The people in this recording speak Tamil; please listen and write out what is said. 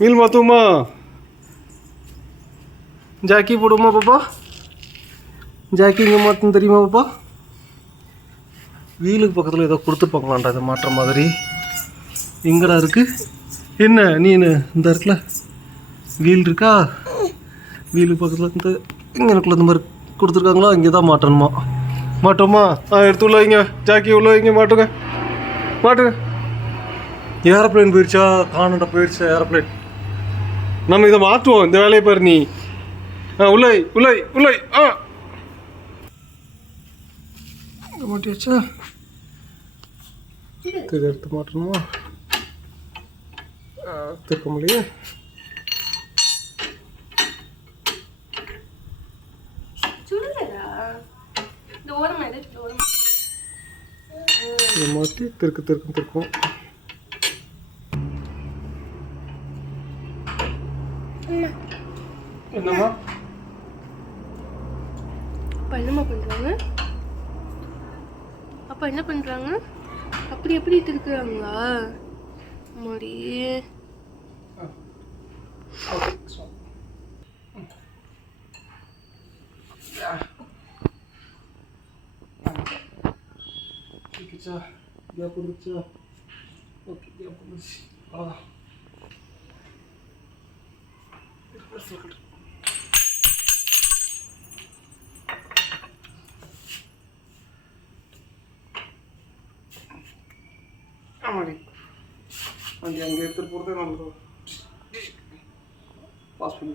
வீல் மாற்றுவோமா? ஜாக்கி போடுவோமா பாப்பா? ஜாக்கி இங்கே மாற்றணும் தெரியுமா பாப்பா? வீலுக்கு பக்கத்தில் ஏதோ கொடுத்துருப்பாங்களாண்டா இதை மாட்டுற மாதிரி. எங்கடா இருக்குது? என்ன நீனு இந்த இடத்துல வீல் இருக்கா? வீலுக்கு பக்கத்தில் இந்த இங்கே எனக்குள்ள இந்த மாதிரி கொடுத்துருக்காங்களா? இங்கே தான் மாட்டணுமா? மாட்டோமா? எடுத்து உள்ள வைங்க. ஜாக்கி உள்ள வைங்க. மாட்டுங்க மாட்டுங்க. ஏரோப்ளைன் போயிடுச்சா? காணடா போயிடுச்சா ஏரோப்ளைன்? நம்ம இதை மாற்றுவோம். இந்த வேலையை பாரு நீ. உள்ளை உள்ளை உள்ளை. மாட்டியாச்சா? இதை எடுத்து மாட்டணுமா? திருப்ப முடியும். இதை மாற்றி திருக்கும். என்னம்மா அப்பா என்னம்மா பண்ணுறாங்க? அப்பா என்ன பண்ணுறாங்க? அப்படி எப்படி திருக்குறாங்களா? மாடி கேப் வந்துச்சா? ஓகே கேப் வந்துச்சு. ஆமாடி அங்கே எடுத்துகிட்டு போகிறதே நல்லது. பாஸ் பண்ணி